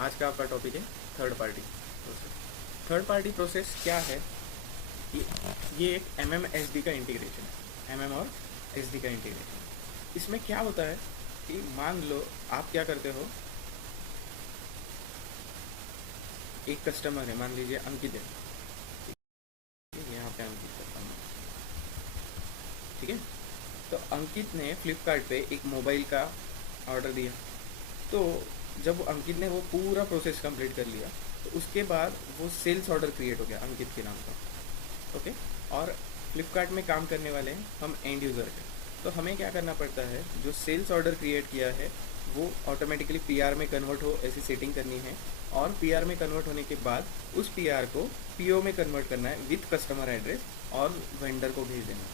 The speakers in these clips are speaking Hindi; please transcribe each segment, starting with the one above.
आज का आपका टॉपिक है third party process. Third party process क्या है? ये ये एक MMSD का इंटीग्रेशन है, MM और SD का इंटीग्रेशन। इसमें क्या होता है कि मान लो आप क्या करते हो, एक कस्टमर है, मान लीजिए अंकित है, यहाँ पे अंकित करता हूँ, ठीक है। तो अंकित ने फ्लिपकार्ट पे एक मोबाइल का ऑर्डर दिया। तो जब अंकित ने वो पूरा प्रोसेस कंप्लीट कर लिया तो उसके बाद वो सेल्स ऑर्डर क्रिएट हो गया अंकित के नाम का, ओके। और फ्लिपकार्ट में काम करने वाले हैं हम एंड यूज़र के। तो हमें क्या करना पड़ता है, जो सेल्स ऑर्डर क्रिएट किया है वो ऑटोमेटिकली PR में कन्वर्ट हो ऐसी सेटिंग करनी है। और PR में कन्वर्ट होने के बाद उस PR को PO में कन्वर्ट करना है विथ कस्टमर एड्रेस और वेंडर को भेज देना है।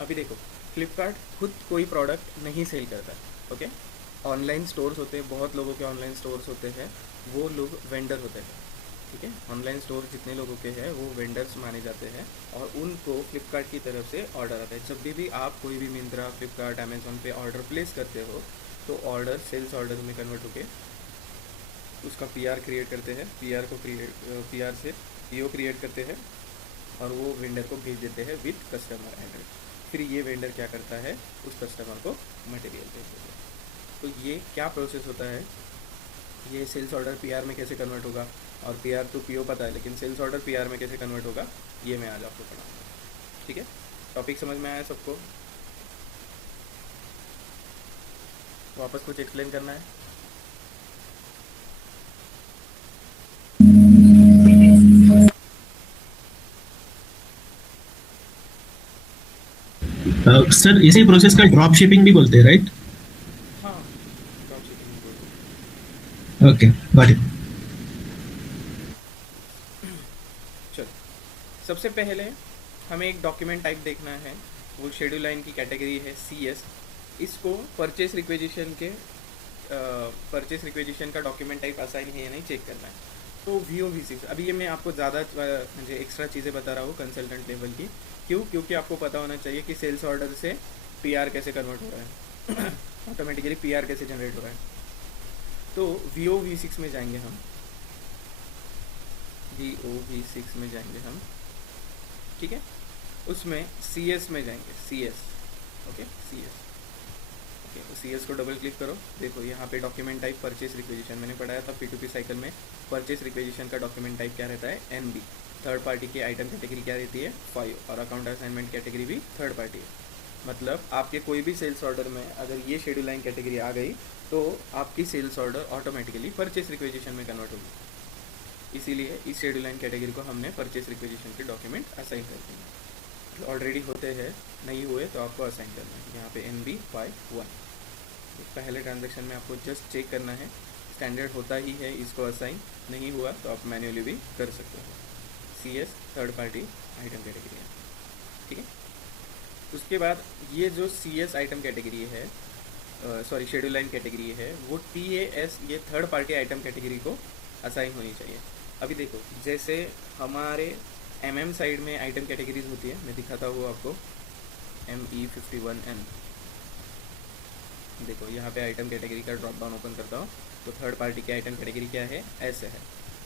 अभी देखो, फ्लिपकार्ट खुद कोई प्रोडक्ट नहीं सेल करता, ओके। ऑनलाइन स्टोर्स होते हैं, बहुत लोगों के ऑनलाइन स्टोर्स होते हैं, वो लोग वेंडर होते हैं, ठीक है। ऑनलाइन स्टोर जितने लोगों के हैं वो वेंडर्स माने जाते हैं और उनको फ्लिपकार्ट की तरफ से ऑर्डर आता है। जब भी आप कोई भी मिंत्रा, फ्लिपकार्ट, अमेजोन पे ऑर्डर प्लेस करते हो तो ऑर्डर सेल्स ऑर्डर में कन्वर्ट होके उसका PR क्रिएट करते हैं, PR से PO क्रिएट करते हैं और वो वेंडर को भेज देते हैं विथ कस्टमर एड्रेस। फिर ये वेंडर क्या करता है, उस कस्टमर को मटेरियल भेज देता है। तो ये क्या प्रोसेस होता है, ये सेल्स ऑर्डर PR में कैसे कन्वर्ट होगा, और PR तो PO पता है, लेकिन सेल्स ऑर्डर PR में कैसे कन्वर्ट होगा ये मैं आज आपको पढ़ाऊँगा, ठीक है। टॉपिक समझ में आया सबको? वापस कुछ एक्सप्लेन करना है? सर इसी प्रोसेस का ड्रॉप शिपिंग भी बोलते हैं, राइट? हाँ, ड्रॉप शिपिंग बोलते हैं। Okay, got it. चलो, सबसे पहले हमें एक डॉक्यूमेंट टाइप देखना है, वो शेड्यूल लाइन की कैटेगरी है CS। इसको परचेस रिक्वेजिशन का डॉक्यूमेंट टाइप असाइन है या नहीं चेक करना है। तो VOV6, अभी ये मैं आपको ज़्यादा मुझे एक्स्ट्रा चीज़ें बता रहा हूँ कंसल्टेंट लेवल की। क्यों? क्योंकि आपको पता होना चाहिए कि सेल्स ऑर्डर से PR कैसे कन्वर्ट हो रहा है ऑटोमेटिकली PR कैसे जनरेट हो रहा है। तो VOV6 में जाएंगे हम, VOV6 में जाएंगे हम, ठीक है। उसमें CS में जाएंगे, CS, ओके, CS, ओके। तो CS को डबल क्लिक करो, देखो यहाँ पे डॉक्यूमेंट टाइप परचेस रिक्वेजिशन मैंने पढ़ाया था P2P साइकिल में। परचेस रिक्वेजिशन का डॉक्यूमेंट टाइप क्या रहता है, NB। थर्ड पार्टी की आइटम कैटेगरी क्या रहती है, 5। और अकाउंट असाइनमेंट कैटेगरी भी थर्ड पार्टी है। मतलब आपके कोई भी सेल्स ऑर्डर में अगर ये शेड्यूल लाइन कैटेगरी आ गई तो आपकी sales order automatically purchase requisition में कन्वर्ट होगी। इसीलिए इस शेड्यूल लाइन कैटेगरी को हमने परचेस रिक्वेजिशन के डॉक्यूमेंट असाइन कर दिए। ऑलरेडी होते हैं, नहीं हुए तो आपको असाइन करना है यहाँ पे NB51। पहले ट्रांजैक्शन में आपको जस्ट चेक करना है, स्टैंडर्ड होता ही है इसको असाइन, नहीं हुआ तो आप मैन्युअली भी कर सकते हो। CS third party item category है, ठीक है। उसके बाद ये जो CS आइटम कैटेगरी है, सॉरी शेड्यूल लाइन कैटेगरी है, वो TAS ये थर्ड पार्टी आइटम कैटेगरी को असाइन होनी चाहिए। अभी देखो, जैसे हमारे MM साइड में आइटम कैटेगरीज होती है, मैं दिखाता हूँ आपको, ME51N। देखो यहाँ पे आइटम कैटेगरी का ड्रॉप डाउन ओपन करता हूँ तो थर्ड पार्टी की आइटम कैटेगरी क्या है, ऐसे है,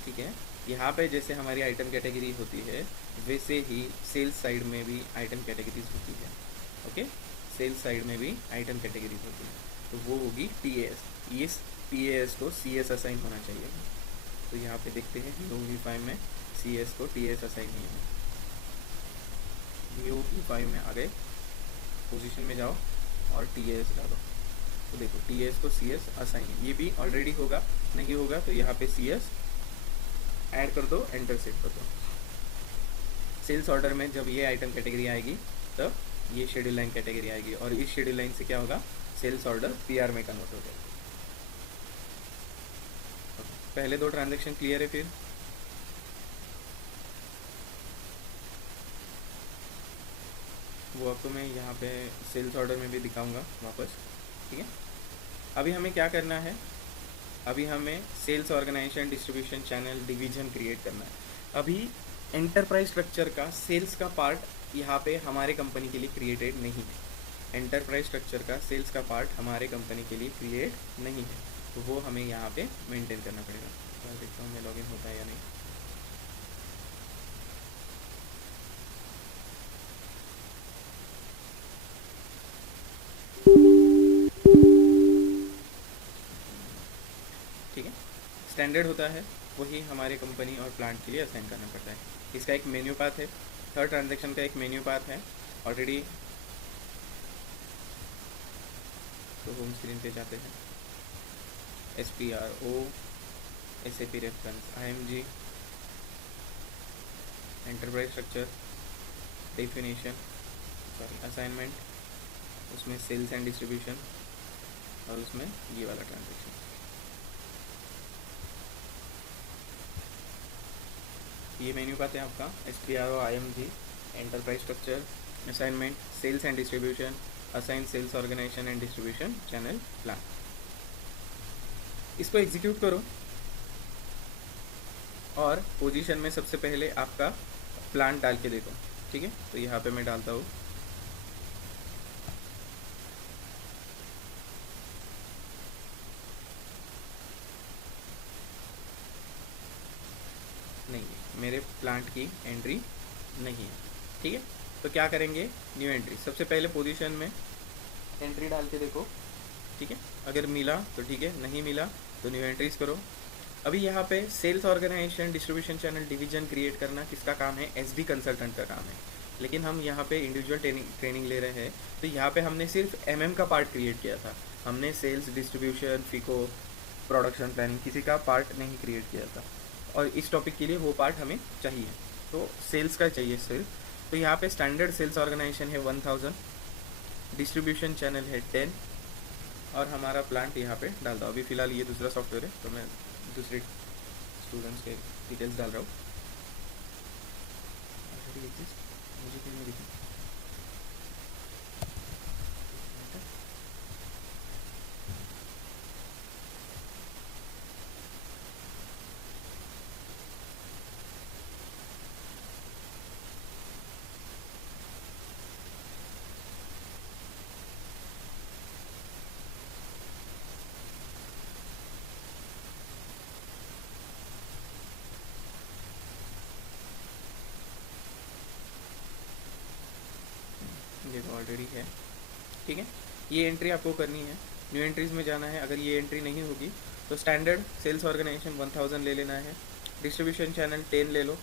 ठीक है। यहाँ पे जैसे हमारी आइटम कैटेगरी होती है वैसे ही सेल्स साइड में भी आइटम कैटेगरीज होती है, ओके। सेल्स साइड में भी आइटम कैटेगरीज होती है, तो वो होगी TAS। इस TAS को CS असाइन होना चाहिए। तो यहाँ पे देखते हैं VOV5 में CS को TAS असाइन नहीं है। VOV5 में आ गए, पोजीशन में जाओ और TAS डालो, तो देखो TAS को CS असाइन है। ये भी ऑलरेडी होगा, नहीं होगा तो यहाँ पे CS ऐड कर दो, एंटर सेट कर दो। सेल्स ऑर्डर में जब ये आइटम कैटेगरी आएगी तब ये शेड्यूल लाइन कैटेगरी आएगी और इस शेड्यूल लाइन से क्या होगा, सेल्स ऑर्डर PR में कन्वर्ट हो जाएगा। पहले दो ट्रांजेक्शन क्लियर है? फिर वो आपको मैं यहाँ पे सेल्स ऑर्डर में भी दिखाऊंगा वापस, ठीक है। अभी हमें क्या करना है, अभी हमें sales organisation, distribution channel, division create करना है। अभी एंटरप्राइज स्ट्रक्चर का सेल्स का पार्ट यहाँ पे हमारे कंपनी के लिए क्रिएटेड नहीं है। एंटरप्राइज स्ट्रक्चर का सेल्स का पार्ट हमारे कंपनी के लिए क्रिएट नहीं है। तो वो हमें यहाँ पे मेंटेन करना पड़ेगा। तो देखता हूँ मैं लॉगिन होता है या नहीं। ठीक है, स्टैंडर्ड होता है वही हमारे कंपनी और प्लांट के लिए असाइन करना पड़ता है। इसका एक मेन्यू पाथ है, हर ट्रांजैक्शन का एक मेन्यू पाथ है ऑलरेडी। तो होम स्क्रीन पे जाते हैं, SPRO, SAP reference, IMG, enterprise structure, definition, sorry assignment, उसमें सेल्स एंड डिस्ट्रीब्यूशन, और उसमें ये वाला ट्रांजैक्शन। ये मेन्यू पाते हैं आपका SPRO, IMG, enterprise structure, assignment, sales and distribution, assign sales organisation and distribution channel plan. इसको एग्जीक्यूट करो और पोजीशन में सबसे पहले आपका प्लान डाल के देखो। ठीक है, तो यहाँ पे मैं डालता हूँ नहीं, मेरे प्लांट की एंट्री नहीं है। ठीक है, तो क्या करेंगे, न्यू एंट्री। सबसे पहले पोजीशन में एंट्री डाल के देखो। ठीक है, अगर मिला तो ठीक है, नहीं मिला तो न्यू एंट्रीज करो। अभी यहाँ पे sales organisation, distribution channel, division create करना किसका काम है, SD कंसल्टेंट का काम है। लेकिन हम यहाँ पे इंडिविजुअल ट्रेनिंग ले रहे हैं, तो यहाँ पे हमने सिर्फ MM का पार्ट क्रिएट किया था। हमने sales, distribution, FICO, production planning किसी का पार्ट नहीं क्रिएट किया था। और इस टॉपिक के लिए वो पार्ट हमें चाहिए, तो सेल्स का चाहिए सिर्फ। तो यहाँ पे स्टैंडर्ड सेल्स ऑर्गेनाइजेशन है 1000, डिस्ट्रीब्यूशन चैनल है 10, और हमारा प्लांट यहाँ पे डाल दो। अभी फ़िलहाल ये दूसरा सॉफ्टवेयर है, तो मैं दूसरे स्टूडेंट्स के डिटेल्स डाल रहा हूँ। मुझे क्यों नहीं दिखा? देखो ऑलरेडी है। ठीक है, ये एंट्री आपको करनी है, न्यू एंट्रीज़ में जाना है। अगर ये एंट्री नहीं होगी तो स्टैंडर्ड सेल्स ऑर्गेनाइजेशन 1000 ले लेना है, डिस्ट्रीब्यूशन चैनल 10 ले लो,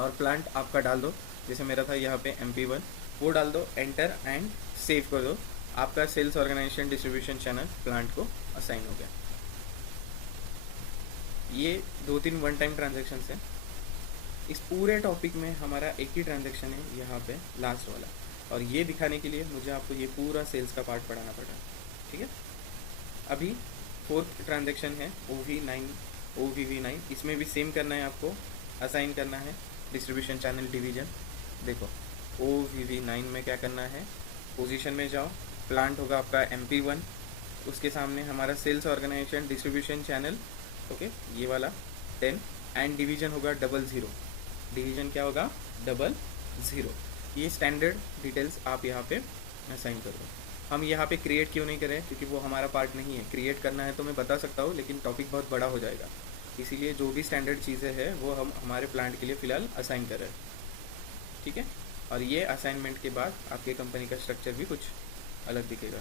और प्लांट आपका डाल दो। जैसे मेरा था यहाँ पे MP1, वो डाल दो, एंटर एंड सेव कर दो। आपका sales organisation, distribution channel plant को असाइन हो गया। ये 2-3 वन टाइम ट्रांजेक्शन है। इस पूरे टॉपिक में हमारा एक ही ट्रांजैक्शन है यहाँ पे, लास्ट वाला, और ये दिखाने के लिए मुझे आपको ये पूरा सेल्स का पार्ट पढ़ाना पड़ा। ठीक है, अभी 4th ट्रांजैक्शन है OVV9। इसमें भी सेम करना है आपको, असाइन करना है डिस्ट्रीब्यूशन चैनल डिवीजन। देखो OVV9 में क्या करना है, पोजीशन में जाओ, प्लांट होगा आपका MP1, उसके सामने हमारा sales organisation, distribution channel, okay, ये वाला 10, एंड डिवीजन होगा 00। डिवीजन क्या होगा, 00। ये स्टैंडर्ड डिटेल्स आप यहाँ पे असाइन कर दो। हम यहाँ पे क्रिएट क्यों नहीं करें, क्योंकि वो हमारा पार्ट नहीं है। क्रिएट करना है तो मैं बता सकता हूँ, लेकिन टॉपिक बहुत बड़ा हो जाएगा, इसीलिए जो भी स्टैंडर्ड चीज़ें हैं वो हम हमारे प्लांट के लिए फ़िलहाल असाइन कर रहे हैं। ठीक है, और ये असाइनमेंट के बाद आपके कंपनी का स्ट्रक्चर भी कुछ अलग दिखेगा।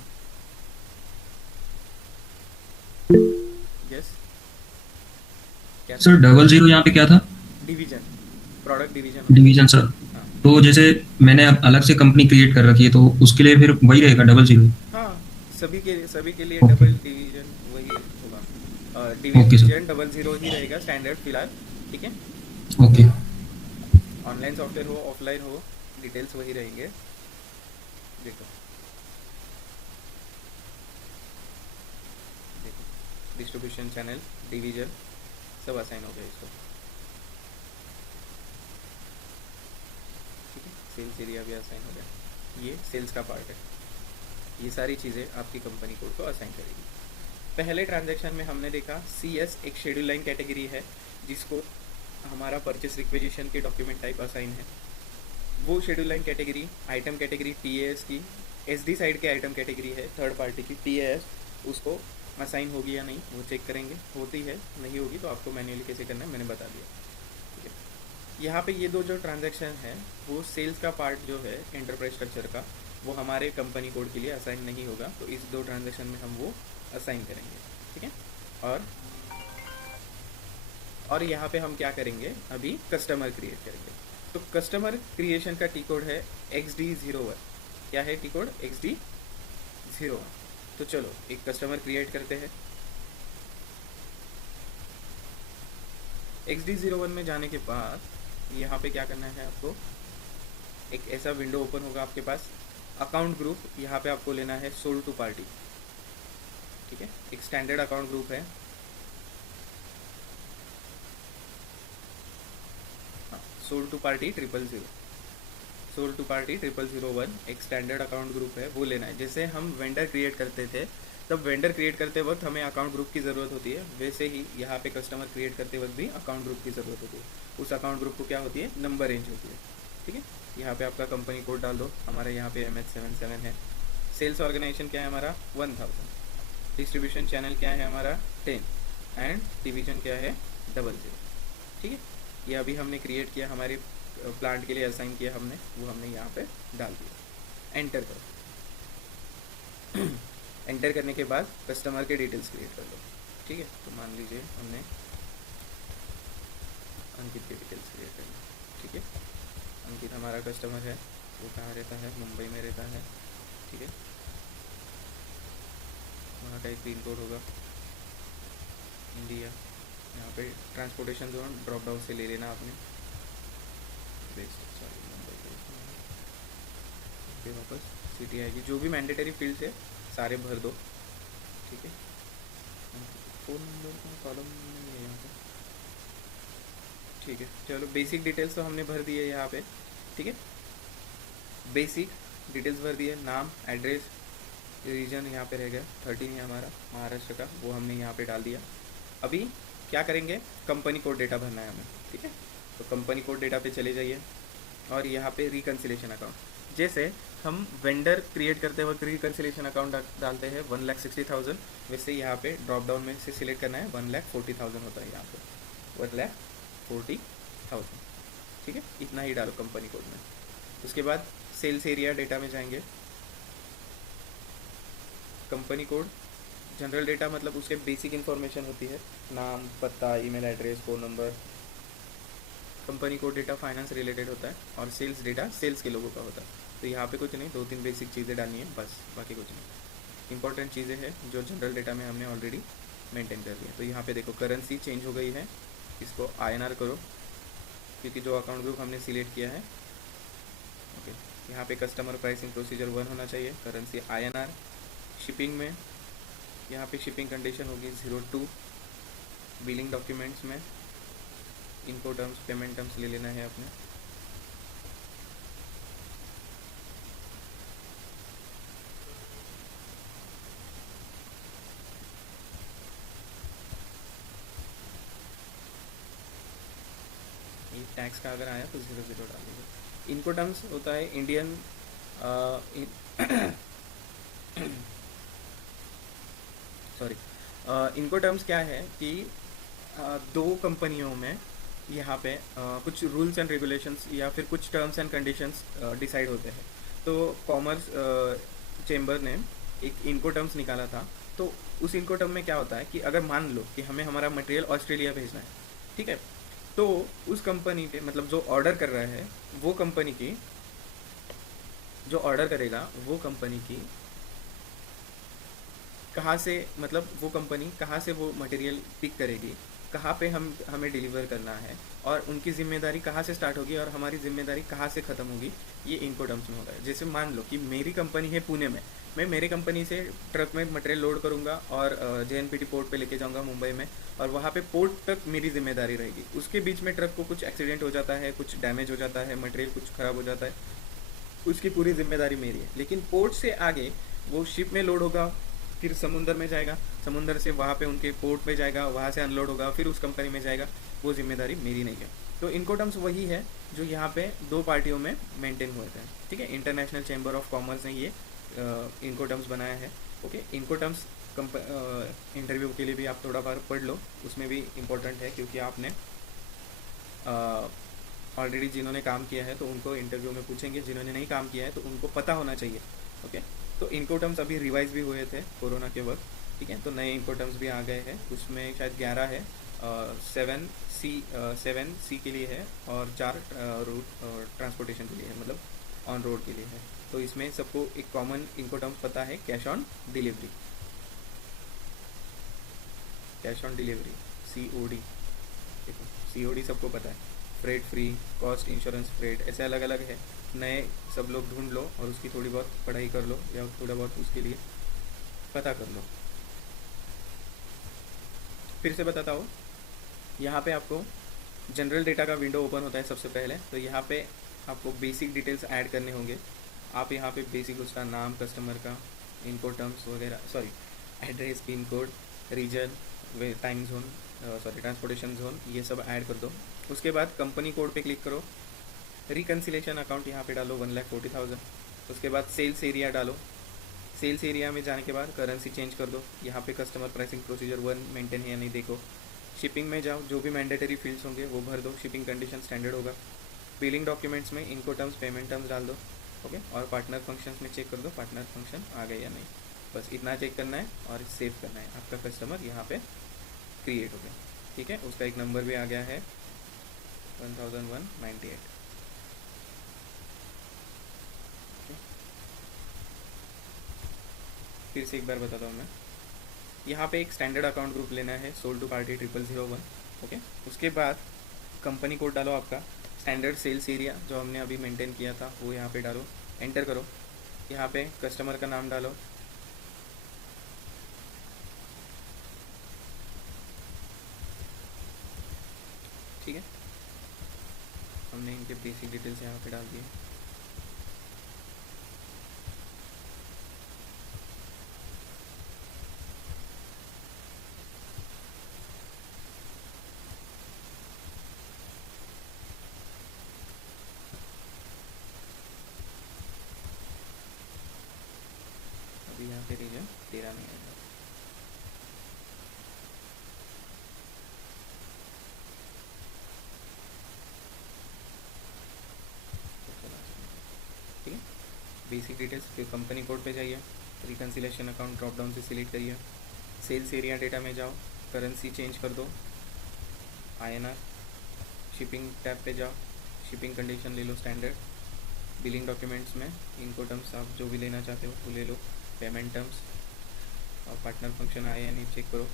यस, क्या सर 00 यहाँ पे क्या था? Division, product division. Division sir. हाँ तो जैसे मैंने अब अलग से कंपनी क्रिएट कर रखी है, तो उसके लिए फिर वही रहेगा 00? हाँ, सभी के लिए Okay. डबल डिवीजन वही होगा, Okay, sir. डिवीजन 00 ही रहेगा स्टैंडर्ड फिलहाल। ठीक है, ओके। ऑनलाइन सॉफ्टवेयर हो, ऑफलाइन हो, डिटेल्स वही रहेंगे। देखो देखो, डिस्ट्रीब्यूशन चैनल, डिवीजन सब असाइन हो गया इसको। ठीक है, सेल्स एरिया भी असाइन हो गया। ये सेल्स का पार्ट है। ये सारी चीज़ें आपकी कंपनी कोड को असाइन करेगी। पहले ट्रांजैक्शन में हमने देखा CS एक शेड्यूल लाइन कैटेगरी है, जिसको हमारा परचेस रिक्वेजिशन के डॉक्यूमेंट टाइप असाइन है। वो schedule line category item category TAS की SD साइड के आइटम कैटेगरी है, थर्ड पार्टी की TAS, उसको असाइन होगी या नहीं वो चेक करेंगे, होती है नहीं होगी तो आपको मैन्युअली कैसे करना है मैंने बता दिया, ठीक है। यहाँ पे ये दो जो ट्रांजैक्शन है वो सेल्स का पार्ट जो है एंटरप्राइज स्ट्रक्चर का वो हमारे कंपनी कोड के लिए असाइन नहीं होगा, तो इस दो ट्रांजैक्शन में हम वो असाइन करेंगे, ठीक है। और यहाँ पे हम क्या करेंगे, अभी कस्टमर क्रिएट करेंगे। तो कस्टमर क्रिएशन का टी कोड है XD01। क्या है टी कोड? XD01। तो चलो एक कस्टमर क्रिएट करते हैं। XD01 में जाने के बाद यहाँ पे क्या करना है आपको, एक ऐसा विंडो ओपन होगा आपके पास, अकाउंट ग्रुप, यहाँ पे आपको लेना है सोल्ड टू पार्टी, ठीक है। एक स्टैंडर्ड अकाउंट ग्रुप है, sold to party 000, sold to party 0001 एक स्टैंडर्ड अकाउंट ग्रुप है, वो लेना है। जैसे हम वेंडर क्रिएट करते थे तब वेंडर क्रिएट करते वक्त हमें अकाउंट ग्रुप की ज़रूरत होती है, वैसे ही यहाँ पे कस्टमर क्रिएट करते वक्त भी अकाउंट ग्रुप की ज़रूरत होती है। उस अकाउंट ग्रुप को क्या होती है, नंबर रेंज होती है, ठीक है। यहाँ पे आपका कंपनी कोड डाल दो, हमारे यहाँ पे MH77 है। सेल्स ऑर्गेनाइजेशन क्या है हमारा 1000, डिस्ट्रीब्यूशन चैनल क्या है हमारा 10 एंड डिवीजन क्या है 00, ठीक है। ये अभी हमने क्रिएट किया, हमारे प्लांट के लिए असाइन किया हमने, वो हमने यहाँ पे डाल दिया। एंटर करो। एंटर करने के बाद कस्टमर के डिटेल्स क्रिएट कर लो, ठीक है। तो मान लीजिए हमने अंकित के डिटेल्स क्रिएट कर ली, ठीक है। अंकित हमारा कस्टमर है, वो कहाँ रहता है, मुंबई में रहता है, ठीक है। वहाँ का एक पिन कोड होगा इंडिया। यहाँ पे ट्रांसपोर्टेशन जोन ड्रॉप डाउन से ले लेना आपने, मुंबई पे वापस सिटी आएगी, जो भी मैंडेटरी फील्ड्स है सारे भर दो, ठीक है। फ़ोन नंबर का कॉलम नहीं है यहाँ पे, ठीक है। चलो बेसिक डिटेल्स तो हमने भर दिए यहाँ पे, ठीक है। बेसिक डिटेल्स भर दिए, नाम, एड्रेस, रीजन यहाँ पे रह गया 13 है हमारा महाराष्ट्र का, वो हमने यहाँ पे डाल दिया। अभी क्या करेंगे, कंपनी कोड डेटा भरना है हमें, ठीक है। तो कंपनी कोड डेटा पे चले जाइए और यहाँ पे रिकन्सिलेशन अकाउंट, जैसे हम वेंडर क्रिएट करते वक्त रिकन्सिलेशन अकाउंट डालते हैं 1,60,000, वैसे यहाँ पे ड्रॉप डाउन में से सिलेक्ट करना है 1,40,000 होता है यहाँ पे 1,40,000, ठीक है। इतना ही डालो कंपनी कोड में। उसके बाद सेल्स एरिया डेटा में जाएंगे, कंपनी कोड जनरल डेटा मतलब उसके बेसिक इन्फॉर्मेशन होती है, नाम, पता, email address, phone number. Company code data finance related होता है और सेल्स डेटा सेल्स के लोगों का होता है। तो यहाँ पे कुछ नहीं, 2-3 बेसिक चीज़ें डालनी है बस, बाकी कुछ नहीं। इंपॉर्टेंट चीज़ें हैं जो जनरल डेटा में हमने ऑलरेडी मेंटेन कर दिया। तो यहाँ पे देखो करेंसी चेंज हो गई है, इसको INR करो क्योंकि जो अकाउंट ग्रुप हमने सिलेक्ट किया है, ओके। यहाँ पे कस्टमर प्राइसिंग प्रोसीजर 1 होना चाहिए, करेंसी INR। शिपिंग में यहाँ पे शिपिंग कंडीशन होगी 02। बिलिंग डॉक्यूमेंट्स में इनको टर्म्स, पेमेंट टर्म्स ले लेना है अपने। ये टैक्स का अगर आया तो 00 डाल दीजिए। इनको टर्म्स होता है इंडियन सॉरी, इनको टर्म्स क्या है कि दो कंपनियों में यहाँ पे कुछ रूल्स एंड रेगुलेशंस या फिर कुछ टर्म्स एंड कंडीशंस डिसाइड होते हैं। तो कॉमर्स चेंबर ने एक इनको टर्म्स निकाला था, तो उस इनको टर्म में क्या होता है कि अगर मान लो कि हमें हमारा मटेरियल ऑस्ट्रेलिया भेजना है, ठीक है। तो उस कंपनी पे मतलब जो ऑर्डर कर रहा है वो कंपनी की, जो ऑर्डर करेगा वो कंपनी की कहाँ से, मतलब वो कंपनी कहाँ से वो मटेरियल पिक करेगी, कहाँ पे हमें डिलीवर करना है, और उनकी जिम्मेदारी कहाँ से स्टार्ट होगी और हमारी जिम्मेदारी कहाँ से ख़त्म होगी, ये इनको टर्म्स में होगा। जैसे मान लो कि मेरी कंपनी है पुणे में, मैं मेरी कंपनी से ट्रक में मटेरियल लोड करूँगा और JNPT पोर्ट पे लेके जाऊँगा मुंबई में, और वहाँ पे पोर्ट तक मेरी जिम्मेदारी रहेगी। उसके बीच में ट्रक को कुछ एक्सीडेंट हो जाता है, कुछ डैमेज हो जाता है, मटेरियल कुछ ख़राब हो जाता है, उसकी पूरी जिम्मेदारी मेरी है। लेकिन पोर्ट से आगे वो शिप में लोड होगा, फिर समुंदर में जाएगा, समुंदर से वहाँ पे उनके पोर्ट में जाएगा, वहाँ से अनलोड होगा, फिर उस कंपनी में जाएगा, वो जिम्मेदारी मेरी नहीं है। तो इनको टर्म्स वही है जो यहाँ पे दो पार्टियों में मेंटेन हुए थे, ठीक है। इंटरनेशनल चैम्बर ऑफ कॉमर्स ने ये इनको टर्म्स बनाया है, ओके। इनको टर्म्स इंटरव्यू के लिए भी आप थोड़ा बार पढ़ लो, उसमें भी इम्पोर्टेंट है, क्योंकि आपने ऑलरेडी जिन्होंने काम किया है तो उनको इंटरव्यू में पूछेंगे, जिन्होंने नहीं काम किया है तो उनको पता होना चाहिए। ओके, तो इनकोटम्स अभी रिवाइज भी हुए थे कोरोना के वक्त, ठीक है, तो नए इनकोटम्स भी आ गए हैं, उसमें शायद 11 है, 7C के लिए है और 4 रूट ट्रांसपोर्टेशन के लिए है, मतलब ऑन रोड के लिए है। तो इसमें सबको एक कॉमन इनकोटम्स पता है, cash on delivery, cash on delivery, COD, देखो COD सबको पता है, freight free, cost insurance freight, ऐसे अलग अलग है, नए सब लोग ढूंढ लो और उसकी थोड़ी बहुत पढ़ाई कर लो या थोड़ा बहुत उसके लिए पता कर लो। फिर से बताता हूँ, यहाँ पे आपको जनरल डेटा का विंडो ओपन होता है सबसे पहले, तो यहाँ पे आपको बेसिक डिटेल्स ऐड करने होंगे। आप यहाँ पे बेसिक उसका नाम, कस्टमर का, इनकोड टर्म्स वगैरह, sorry address, pin code, region, time zone, sorry transportation zone, ये सब ऐड कर दो। उसके बाद कंपनी कोड पे क्लिक करो, रिकन्सिलेशन अकाउंट यहाँ पे डालो 1,40,000। उसके बाद सेल्स एरिया डालो, सेल्स एरिया में जाने के बाद करेंसी चेंज कर दो, यहाँ पे कस्टमर प्राइसिंग प्रोसीजर 1 मेंटेन है या नहीं देखो। शिपिंग में जाओ, जो भी मैंडेटरी फील्ड्स होंगे वो भर दो, शिपिंग कंडीशन स्टैंडर्ड होगा। बिलिंग डॉक्यूमेंट्स में इनको टर्म्स, पेमेंट टर्म्स डाल दो, ओके, और पार्टनर फंक्शंस में चेक कर दो पार्टनर फंक्शन आ गए या नहीं, बस इतना चेक करना है और सेव करना है। आपका कस्टमर यहाँ पे क्रिएट हो गया, ठीक है, उसका एक नंबर भी आ गया है 1198। फिर से एक बार बताता हूँ मैं, यहाँ पे एक स्टैंडर्ड अकाउंट ग्रुप लेना है, सोल्ड टू पार्टी 0001, ओके। उसके बाद कंपनी कोड डालो आपका, स्टैंडर्ड सेल्स एरिया जो हमने अभी मेंटेन किया था वो यहाँ पे डालो, एंटर करो। यहाँ पे कस्टमर का नाम डालो, ठीक है, हमने इनके बेसिक डिटेल्स यहाँ पे डाल दिए। अभी यहाँ पे रीजन 13 नहीं आएगा, ठीक है। बेसिक डिटेल्स, फिर कंपनी कोड पे जाइए, रिकन्सिलेशन अकाउंट ड्रॉप डाउन से सिलेक्ट करिए, सेल्स एरिया डेटा में जाओ, करेंसी चेंज कर दो INR, शिपिंग टैब पे जाओ, शिपिंग कंडीशन ले लो स्टैंडर्ड, बिलिंग डॉक्यूमेंट्स में इनको टर्म्स आप जो भी लेना चाहते हो वो ले लो, पेमेंट टर्म्स और पार्टनर फंक्शन आए या नहीं चेक करो,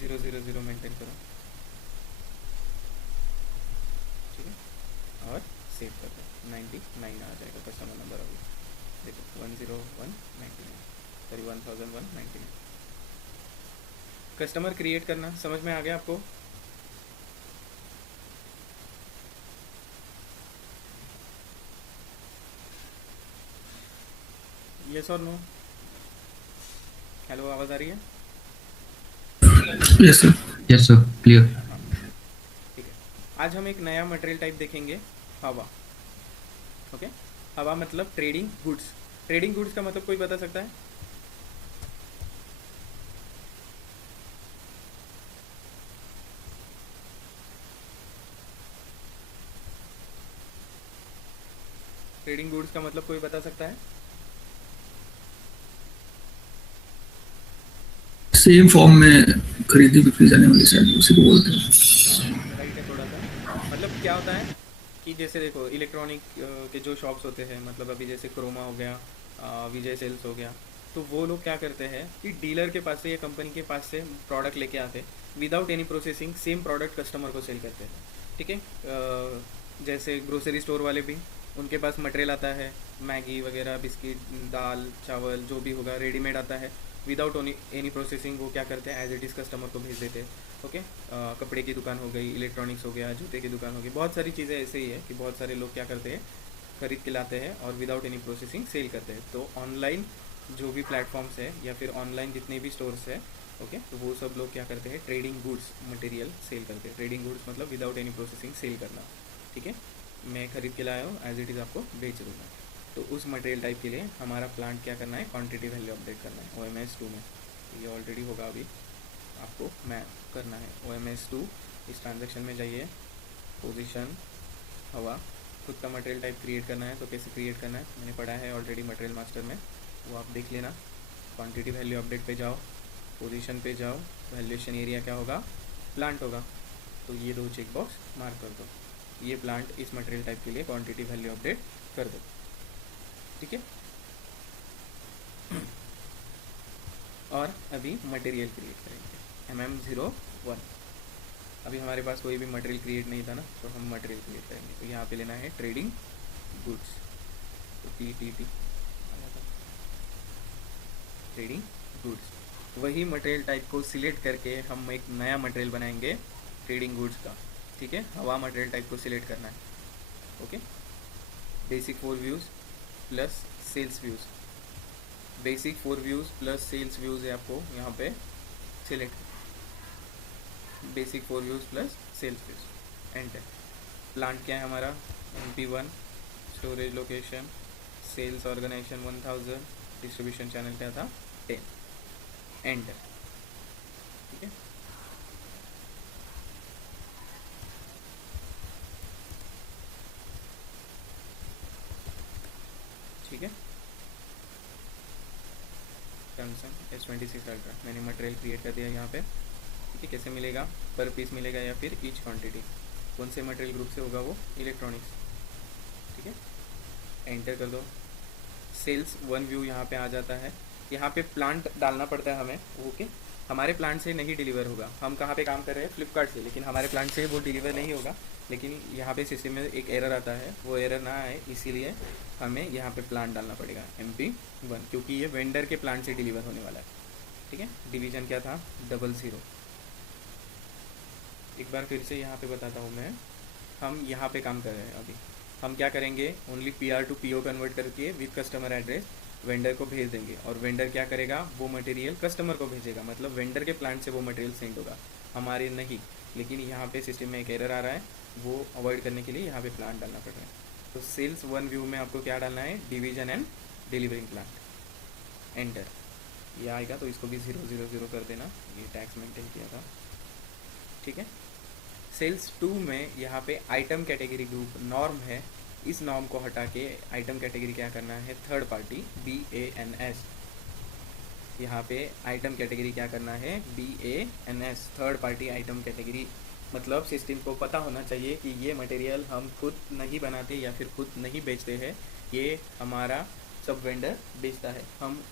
000 मेंटेन करो, ठीक है, और सेव कर दो। 99 आ जाएगा कस्टमर नंबर, अभी देखो 10199, सॉरी 1199। कस्टमर क्रिएट करना समझ में आ गया आपको? यस और नो? हेलो, आवाज़ आ रही है? Yes sir. Yes sir, clear. हाँ, ठीक है। आज हम एक नया मटेरियल टाइप देखेंगे, हवा, ओके। हवा मतलब ट्रेडिंग गुड्स। ट्रेडिंग गुड्स का मतलब कोई बता सकता है? ट्रेडिंग गुड्स का मतलब कोई बता सकता है? सेम फॉर्म में खरीदी बिक्री जाने वाली शायद उसी को बोलते हैं। हाँ, राइट है थोड़ा सा। मतलब क्या होता है कि जैसे देखो इलेक्ट्रॉनिक के जो शॉप्स होते हैं, मतलब अभी जैसे क्रोमा हो गया, विजय सेल्स हो गया, तो वो लोग क्या करते हैं कि डीलर के पास से या कंपनी के पास से प्रोडक्ट लेके आते, without any processing same product customer को सेल करते हैं, ठीक है। जैसे ग्रोसरी स्टोर वाले भी, उनके पास मटेरियल आता है, मैगी वगैरह, बिस्किट, दाल, चावल, जो भी होगा रेडीमेड आता है, विदाउट एनी प्रोसेसिंग वो क्या करते हैं, एज इट इज़ कस्टमर को भेज देते हैं, ओके। कपड़े की दुकान हो गई, इलेक्ट्रॉनिक्स हो गया, जूते की दुकान हो गई, बहुत सारी चीज़ें ऐसे ही है कि बहुत सारे लोग क्या करते हैं, खरीद के लाते हैं और विदाउट एनी प्रोसेसिंग सेल करते हैं। तो ऑनलाइन जो भी प्लेटफॉर्म्स है या फिर ऑनलाइन जितने भी स्टोर्स है, ओके, तो वो सब लोग क्या करते हैं, ट्रेडिंग गुड्स मटेरियल सेल करते हैं। ट्रेडिंग गुड्स मतलब विदाउट एनी प्रोसेसिंग सेल करना, ठीक है। मैं खरीद के लाया हूँ, एज इट इज़ आपको बेच दूँगा, तो उस मटेरियल टाइप के लिए हमारा प्लांट क्या करना है, क्वांटिटी वैल्यू अपडेट करना है OMS2 में। ये ऑलरेडी होगा, अभी आपको मैं करना है OMS2। इस ट्रांजेक्शन में जाइए, पोजीशन हवा, खुद का मटेरियल टाइप क्रिएट करना है। तो कैसे क्रिएट करना है मैंने पढ़ा है ऑलरेडी मटेरियल मास्टर में, वो आप देख लेना। क्वांटिटी वैल्यू अपडेट पे जाओ, पोजीशन पे जाओ, वैल्यूएशन एरिया क्या होगा, प्लांट होगा। तो ये 2 चेक बॉक्स मार्क कर दो, ये प्लांट इस मटेरियल टाइप के लिए क्वांटिटी वैल्यू अपडेट कर दो, ठीक है। और अभी मटेरियल क्रिएट करेंगे MM01। अभी हमारे पास कोई भी मटेरियल क्रिएट नहीं था ना, तो हम मटेरियल क्रिएट करेंगे। तो यहाँ पे लेना है ट्रेडिंग गुड्स, तो TTT ट्रेडिंग गुड्स। वही मटेरियल टाइप को सिलेक्ट करके हम एक नया मटेरियल बनाएंगे ट्रेडिंग गुड्स का, ठीक है। हवा मटेरियल टाइप को सिलेक्ट करना है, okay. Basic 4 views plus sales views, basic 4 views plus sales views है आपको यहाँ पे select, basic 4 views plus sales views, enter. Plant क्या है हमारा, MP1, storage location, sales organisation 1000, distribution channel क्या था 10, एंटर, ठीक है। ठीक है, सैमसंग S26 अल्ट्रा मैंने मटेरियल क्रिएट कर दिया यहाँ पे, ठीक है। कैसे मिलेगा, पर पीस मिलेगा या फिर ईच क्वांटिटी, कौन से मटेरियल ग्रुप से होगा वो, इलेक्ट्रॉनिक्स, ठीक है। एंटर कर दो। सेल्स 1 व्यू यहाँ पे आ जाता है। यहाँ पे प्लांट डालना पड़ता है हमें, ओके। हमारे प्लांट से नहीं डिलीवर होगा, हम कहाँ पे काम कर रहे हैं, फ्लिपकार्ट से, लेकिन हमारे प्लांट से वो डिलीवर नहीं होगा। लेकिन यहाँ पे सिस्टम में एक एरर आता है, वो एरर ना आए इसीलिए हमें यहाँ पे प्लांट डालना पड़ेगा MP1, क्योंकि ये वेंडर के प्लांट से डिलीवर होने वाला है, ठीक है। डिवीज़न क्या था 00। एक बार फिर से यहाँ पे बताता हूँ मैं, हम यहाँ पे काम कर रहे हैं। अभी हम क्या करेंगे, only PR to PO convert करके विद कस्टमर एड्रेस वेंडर को भेज देंगे, और वेंडर क्या करेगा, वो मटेरियल कस्टमर को भेजेगा, मतलब वेंडर के प्लांट से वो मटेरियल सेंड होगा, हमारे नहीं। लेकिन यहाँ पे सिस्टम में एक एरर आ रहा है, वो अवॉइड करने के लिए यहाँ पे प्लांट डालना पड़ रहा है। तो सेल्स 1 व्यू में आपको क्या डालना है, division and delivering plant, enter. ये आएगा तो इसको भी 000 कर देना, ये टैक्स मेंटेन किया था, ठीक है। सेल्स 2 में यहाँ पे आइटम कैटेगरी ग्रुप नॉर्म है, इस नॉर्म को हटा के आइटम कैटेगरी क्या करना है, थर्ड पार्टी BANS। यहाँ पे आइटम कैटेगरी क्या करना है, BANS, third party item category. मतलब सिस्टम को पता होना चाहिए कि ये मटेरियल हम खुद नहीं बनाते या फिर खुद नहीं बेचते हैं, ये हमारा सब वेंडर बेचता है, हम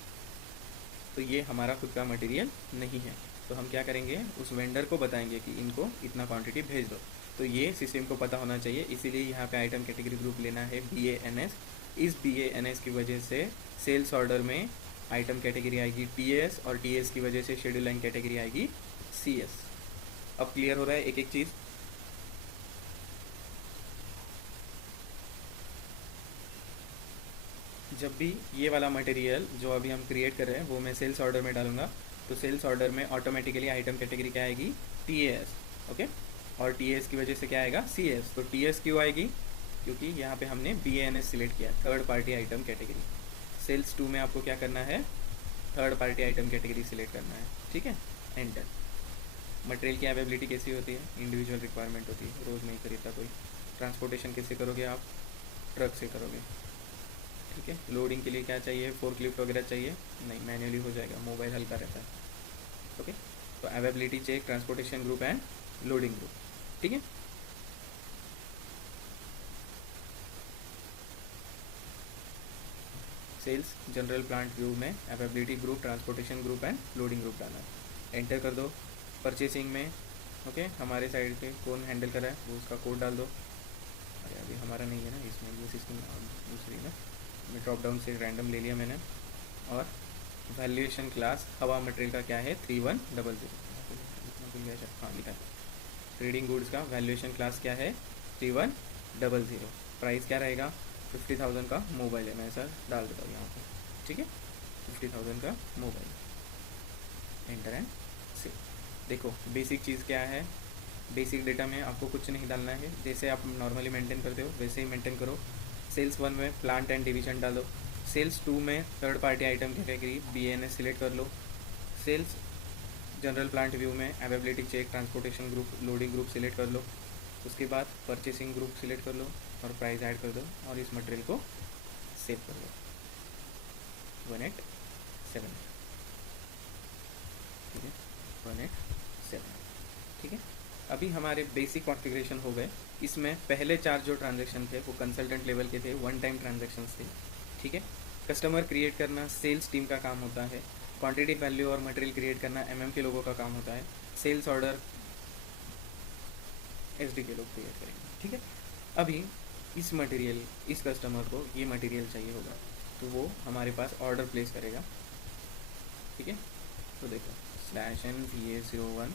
तो ये हमारा खुद का मटेरियल नहीं है। तो हम क्या करेंगे, उस वेंडर को बताएंगे कि इनको इतना क्वांटिटी भेज दो। तो ये सिस्टम को पता होना चाहिए, इसीलिए यहाँ पे आइटम कैटेगरी ग्रुप लेना है BANS। इस BANS की वजह से सेल्स ऑर्डर में आइटम कैटेगरी आएगी TS, और TS की वजह से शेड्यूल लाइन कैटेगरी आएगी CS। अब क्लियर हो रहा है एक एक चीज़। जब भी ये वाला मटेरियल जो अभी हम क्रिएट कर रहे हैं वो मैं सेल्स ऑर्डर में डालूंगा, तो सेल्स ऑर्डर में ऑटोमेटिकली आइटम कैटेगरी क्या आएगी, TAS, ओके। और TAS की वजह से क्या आएगा, CS। तो TS क्यों आएगी, क्योंकि यहाँ पे हमने BANS सिलेक्ट किया, third party item category. Sales 2 में आपको क्या करना है, third party item category select करना है, ठीक है, एंटर। मटेरियल की अवेलेबिलिटी कैसी होती है, इंडिविजुअल रिक्वायरमेंट होती है, रोज़ नहीं खरीदता कोई। ट्रांसपोर्टेशन कैसे करोगे आप, ट्रक से करोगे, ठीक है। लोडिंग के लिए क्या चाहिए, फोर्कलिफ्ट वगैरह चाहिए, नहीं, मैन्युअली हो जाएगा, मोबाइल हल्का रहता है, ओके। तो availability check, transportation group and loading group, ठीक है। सेल्स जनरल प्लांट व्यू में availability group, transportation group and loading group डालना है, एंटर कर दो। परचेसिंग में ओके, हमारे साइड पे कौन हैंडल कर रहा है वो उसका कोड डाल दो। अरे अभी हमारा नहीं है ना इसमें, ये सिस्टम दूसरी ना, मैं ड्रॉप डाउन से रैंडम ले लिया मैंने। और वैल्यूएशन क्लास हवा मटेरियल का क्या है, 3100, हाँ लिखा है। ट्रेडिंग गुड्स का वैल्यूएशन क्लास क्या है, 3100। प्राइस क्या रहेगा, 50,000 का मोबाइल है, मैं ऐसा डाल देता हूँ यहाँ पर, ठीक है, 50,000 का मोबाइल, एंटर एंड सेव। देखो बेसिक चीज़ क्या है, बेसिक डेटा में आपको कुछ नहीं डालना है, जैसे आप नॉर्मली मेंटेन करते हो वैसे ही मेंटेन करो। सेल्स 1 में प्लांट एंड डिवीजन डालो, सेल्स 2 में third party item category BANS select कर लो, सेल्स जनरल प्लांट व्यू में availability check, transportation group, loading group select कर लो, उसके बाद परचेसिंग ग्रुप सिलेक्ट कर लो और प्राइस ऐड कर दो और इस मटेरियल को सेव कर लो 187, ठीक है, 187, ठीक है। अभी हमारे बेसिक कॉन्फ़िगरेशन हो गए। इसमें पहले 4 जो ट्रांजेक्शन थे वो कंसल्टेंट लेवल के थे, वन टाइम ट्रांजेक्शन्स थे, ठीक है। कस्टमर क्रिएट करना सेल्स टीम का काम होता है, क्वांटिटी वैल्यू और मटेरियल क्रिएट करना MM के लोगों का काम होता है, सेल्स ऑर्डर SD के लोग क्रिएट करेंगे, ठीक है। अभी इस मटेरियल, इस कस्टमर को ये मटेरियल चाहिए होगा तो वो हमारे पास ऑर्डर प्लेस करेगा, ठीक है। तो देखो /NVA01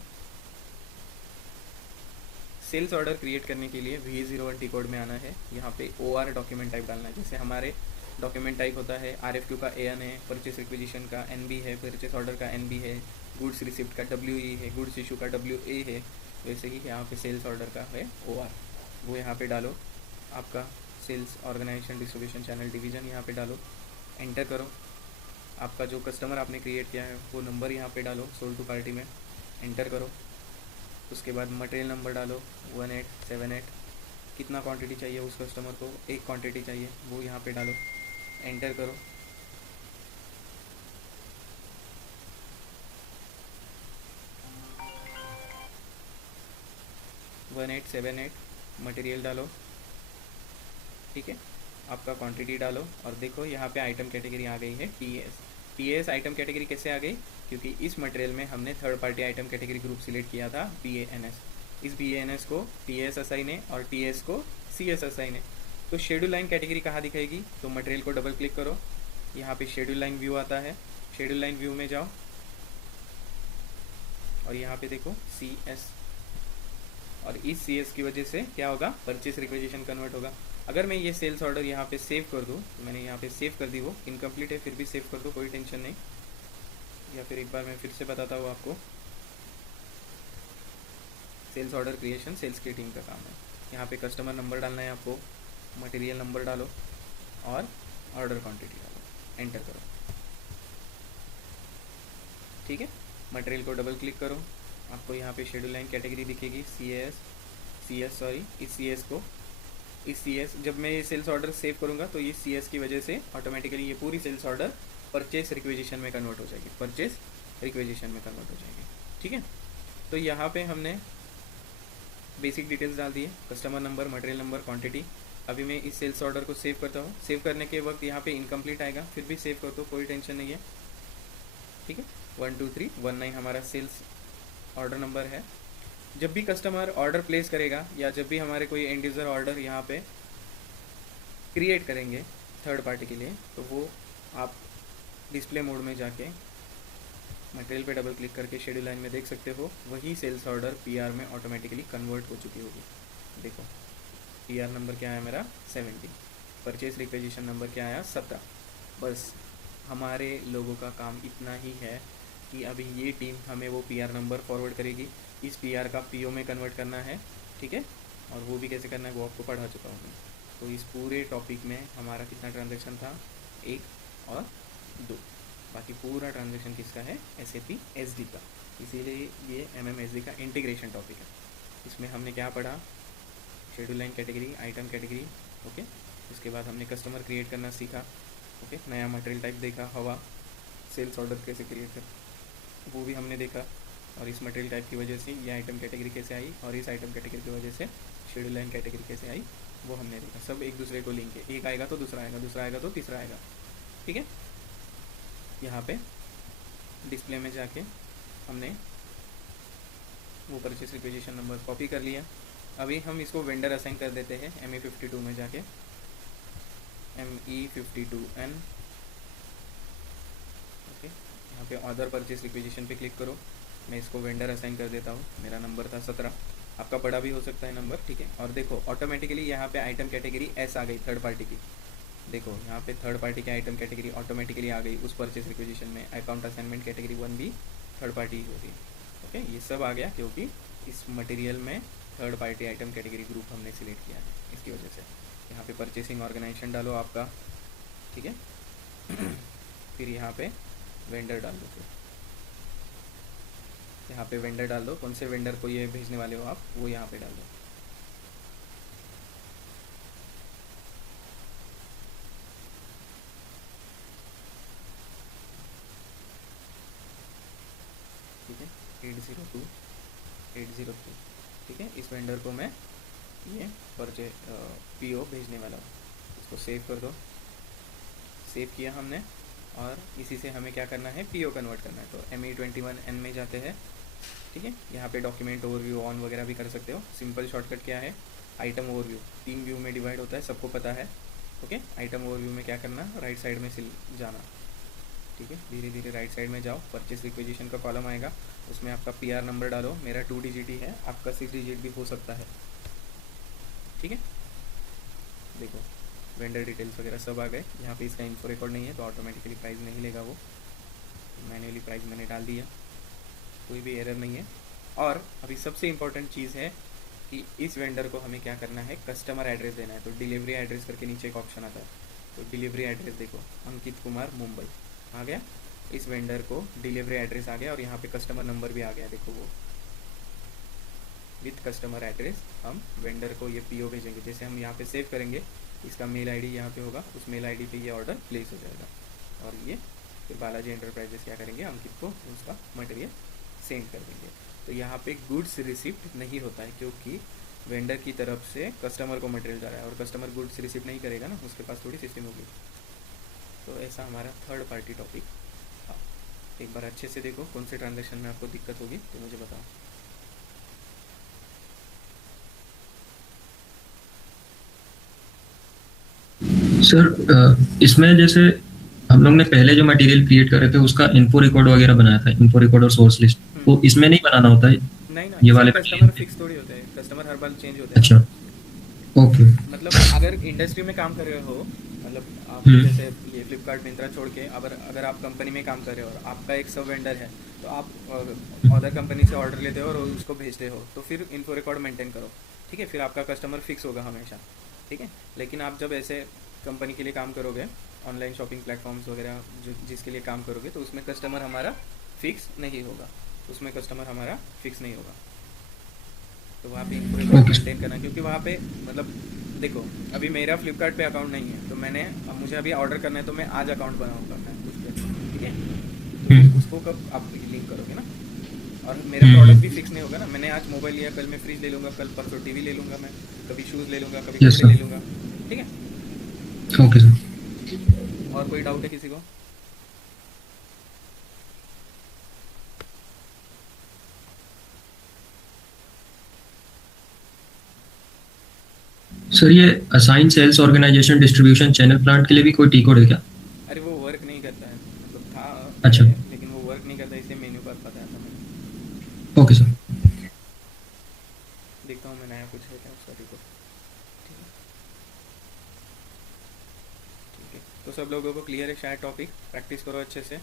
सेल्स ऑर्डर क्रिएट करने के लिए VA01 टी कोड में आना है, यहाँ पे OR डॉक्यूमेंट टाइप डालना है। जैसे हमारे डॉक्यूमेंट टाइप होता है RFQ का AN है, परचेस रिक्विजिशन का NB है, परचेस ऑर्डर का NB है, गुड्स रिसिप्ट का WE है, गुड्स इशू का WA है, वैसे ही यहाँ पे सेल्स ऑर्डर का है OR, वो यहाँ पे डालो। आपका sales organisation distribution channel division यहाँ पे डालो, एंटर करो। आपका जो कस्टमर आपने क्रिएट किया है वो नंबर यहाँ पे डालो, सोल्ड टू पार्टी में एंटर करो। उसके बाद मटेरियल नंबर डालो 1878, कितना क्वांटिटी चाहिए उस कस्टमर को, एक क्वांटिटी चाहिए, वो यहाँ पे डालो, एंटर करो। मटेरियल डालो, ठीक है, आपका क्वांटिटी डालो और देखो यहाँ पे आइटम कैटेगरी आ गई है TAS आइटम कैटेगरी कैसे आ गई, क्योंकि इस मटेरियल में हमने third party item category group select किया था BANS। इस BANS को TAS असाइन है और TS को CS असाइन है। तो शेड्यूल लाइन कैटेगरी कहाँ दिखाएगी, तो मटेरियल को डबल क्लिक करो, यहाँ पे शेड्यूल लाइन व्यू आता है, शेड्यूल लाइन व्यू में जाओ और यहाँ पे देखो CS, और इस CS की वजह से क्या होगा, परचेस रिक्विजिशन कन्वर्ट होगा। अगर मैं ये सेल्स ऑर्डर यहाँ पे सेव कर दूँ, तो मैंने यहाँ पे सेव कर दी, वो इनकम्प्लीट है फिर भी सेव कर दो, कोई टेंशन नहीं। या फिर एक बार मैं फिर से बताता हूँ आपको, सेल्स ऑर्डर क्रिएशन सेल्स की टीम का काम है। यहाँ पे कस्टमर नंबर डालना है आपको, मटेरियल नंबर डालो और ऑर्डर क्वांटिटी डालो, एंटर करो, ठीक है। मटेरियल को डबल क्लिक करो, आपको यहाँ पे शेड्यूल लाइन कैटेगरी दिखेगी इस CS जब मैं ये सेल्स ऑर्डर सेव करूँगा तो ये CS की वजह से ऑटोमेटिकली ये पूरी सेल्स ऑर्डर परचेस रिक्विजिशन में कन्वर्ट हो जाएगी, ठीक है। तो यहाँ पे हमने बेसिक डिटेल्स डाल दिए, customer number, material number, quantity. अभी मैं इस सेल्स ऑर्डर को सेव करता हूँ, सेव करने के वक्त यहाँ पे इनकम्प्लीट आएगा, फिर भी सेव कर दो, कोई टेंशन नहीं है, ठीक है। 12319 हमारा सेल्स ऑर्डर नंबर है। जब भी कस्टमर ऑर्डर प्लेस करेगा या जब भी हमारे कोई एंड यूज़र ऑर्डर यहाँ पे क्रिएट करेंगे थर्ड पार्टी के लिए, तो वो आप डिस्प्ले मोड में जाके मटेरियल पे डबल क्लिक करके शेड्यूल लाइन में देख सकते हो, वही सेल्स ऑर्डर PR में ऑटोमेटिकली कन्वर्ट हो चुकी होगी। देखो PR नंबर क्या आया मेरा 70, परचेज रिक्वेजिशन नंबर क्या आया 17। बस हमारे लोगों का काम इतना ही है कि अभी ये टीम हमें वो PR नंबर फॉरवर्ड करेगी, इस PR का PO में कन्वर्ट करना है, ठीक है। और वो भी कैसे करना है वो आपको पढ़ा चुका हूँ मैं। तो इस पूरे टॉपिक में हमारा कितना ट्रांजैक्शन था, 1 और 2, बाकी पूरा ट्रांजैक्शन किसका है, SAP SD का, इसीलिए ये MMSD का इंटीग्रेशन टॉपिक है। इसमें हमने क्या पढ़ा, schedule line category, item category, okay. उसके बाद हमने कस्टमर क्रिएट करना सीखा, ओके। नया मटेरियल टाइप देखा, हवा, सेल्स ऑर्डर कैसे क्रिएट कर, वो भी हमने देखा। और इस मटेरियल टाइप की वजह से ये आइटम कैटेगरी कैसे आई और इस आइटम कैटेगरी की वजह से शेड्यूल लाइन कैटेगरी कैसे आई, वो हमने देखा। सब एक दूसरे को लिंक है, एक आएगा तो दूसरा आएगा, दूसरा आएगा तो तीसरा आएगा, ठीक है। यहाँ पे डिस्प्ले में जाके हमने वो परचेस रिक्वेजिशन नंबर कॉपी कर लिया। अभी हम इसको वेंडर असाइन कर देते हैं ME52 में जाके, ME52N, ओके। यहाँ पे अदर परचेस रिक्वेजिशन पे क्लिक करो, मैं इसको वेंडर असाइन कर देता हूँ। मेरा नंबर था 17, आपका बड़ा भी हो सकता है नंबर, ठीक है। और देखो ऑटोमेटिकली यहाँ पे आइटम कैटेगरी S आ गई थर्ड पार्टी की। देखो यहाँ पे थर्ड पार्टी की आइटम कैटेगरी ऑटोमेटिकली आ गई उस परचेस रिक्वेजिशन में। अकाउंट असाइनमेंट कैटेगरी 1 भी थर्ड पार्टी होगी, ओके। ये सब आ गया क्योंकि इस मटेरियल में third party item category group हमने सिलेक्ट किया है, इसकी वजह से, यहाँ पे परचेसिंग ऑर्गेनाइजेशन डालो आपका, ठीक है। फिर यहाँ पे वेंडर डाल दो, फिर यहाँ पे वेंडर डाल दो, कौन से वेंडर को ये भेजने वाले हो आप वो यहाँ पे डाल दो। ठीक है, 802 ठीक है। इस वेंडर को मैं ये पीओ भेजने वाला हूँ। इसको सेव कर दो। सेव किया हमने, और इसी से हमें क्या करना है, पीओ कन्वर्ट करना है। तो ME21N में जाते हैं, ठीक है। यहाँ पे डॉक्यूमेंट ओवरव्यू ऑन वगैरह भी कर सकते हो। सिंपल शॉर्टकट क्या है, आइटम ओवरव्यू 3 व्यू में डिवाइड होता है, सबको पता है। ओके, आइटम ओवरव्यू में क्या करना, राइट साइड में से जाना, ठीक है। धीरे धीरे राइट साइड में जाओ, परचेस रिक्वेजिशन का कॉलम आएगा, उसमें आपका PR नंबर डालो। मेरा 2 डिजिट ही है, आपका 6 डिजिट भी हो सकता है, ठीक है। देखो वेंडर डिटेल्स वगैरह सब आ गए। यहाँ पे इसका इन्फो रिकॉर्ड नहीं है तो ऑटोमेटिकली प्राइस नहीं लेगा वो, मैन्युअली प्राइस मैंने डाल दिया, कोई भी एरर नहीं है। और अभी सबसे इम्पोर्टेंट चीज़ है कि इस वेंडर को हमें क्या करना है, कस्टमर एड्रेस देना है। तो डिलीवरी एड्रेस करके नीचे एक ऑप्शन आता है, तो डिलीवरी एड्रेस देखो, अंकित कुमार मुंबई आ गया। इस वेंडर को डिलीवरी एड्रेस आ गया, और यहाँ पे कस्टमर नंबर भी आ गया, देखो वो विथ कस्टमर एड्रेस हम वेंडर को ये पीओ भेजेंगे। जैसे हम यहाँ पे सेव करेंगे, इसका मेल आईडी यहाँ पे होगा, उस मेल आईडी पे ये ऑर्डर प्लेस हो जाएगा, और ये फिर बालाजी एंटरप्राइजेस क्या करेंगे, अंकित को उसका मटेरियल सेंड कर देंगे। तो यहाँ पे गुड्स रिसिप्ट नहीं होता है, क्योंकि वेंडर की तरफ से कस्टमर को मटेरियल जा रहा है, और कस्टमर गुड्स रिसिप्ट नहीं करेगा ना, उसके पास थोड़ी सिस्टम होगी। तो ऐसा हमारा थर्ड पार्टी टॉपिक। हाँ, एक बार अच्छे से देखो, कौन से ट्रांजेक्शन में आपको दिक्कत होगी तो मुझे बताओ। सर इसमें जैसे हम लोग ने पहले जो मटेरियल क्रिएट करे थे उसका इन्फो रिकॉर्ड वगैरह बनाया था, इन्फो रिकॉर्ड और सोर्स लिस्ट, वो इसमें नहीं बनाना होता है नहीं ना, ये इसमें वाले कस्टमर मटेरियल? फिक्स थोड़ी होते हैं, कस्टमर हर बार चेंज होते हैं अच्छा, ना। ओके। मतलब अगर इंडस्ट्री में काम कर रहे हो, मतलब आप जैसे ये फ्लिपकार्ट मिंत्रा छोड़ के अगर आप कंपनी में काम कर रहे हो और आपका एक सब वेंडर है, तो आप अदर कंपनी से ऑर्डर लेते हो और उसको भेजते हो, तो फिर इन्फो रिकॉर्ड मेंटेन करो, ठीक है। फिर आपका कस्टमर फिक्स होगा हमेशा, ठीक है। लेकिन आप जब ऐसे कंपनी के लिए काम करोगे, ऑनलाइन शॉपिंग प्लेटफॉर्म्स वगैरह जो जिसके लिए काम करोगे, तो उसमें कस्टमर हमारा फिक्स नहीं होगा, उसमें कस्टमर हमारा फिक्स नहीं होगा। तो वहाँ पे इन्फो रिकॉर्ड मेंटेन करना, क्योंकि वहाँ पे मतलब देखो, अभी मेरा फ्लिपकार्ट पे अकाउंट नहीं है, तो अब मुझे अभी ऑर्डर करना है, तो मैं आज अकाउंट बनाऊंगा मैं उस पर, ठीक है। तो फिर उसको कब आप लिंक करोगे ना, और मेरा प्रोडक्ट भी फिक्स नहीं होगा ना। मैंने आज मोबाइल लिया, कल मैं फ्रिज ले लूँगा, कल परसों टीवी ले लूँगा, मैं कभी शूज़ ले लूँगा, कभी यस कपड़े ले सर, लूँगा, ठीक है। Okay sir. और कोई डाउट है किसी को? सर ये assign sales organisation distribution channel plant के लिए भी कोई टी कोड है क्या? अरे वो वर्क नहीं करता है, मतलब था अच्छा, पहले, लेकिन वो वर्क नहीं करता, इसलिए मेन्यू पर बताया था मैंने। Okay sir. देखता हूँ मैं नया कुछ है क्या उसका रिकॉर्ड, ठीक है। ठीक है, तो सब लोगों को क्लियर है शायद टॉपिक, प्रैक्टिस करो अच्छे से।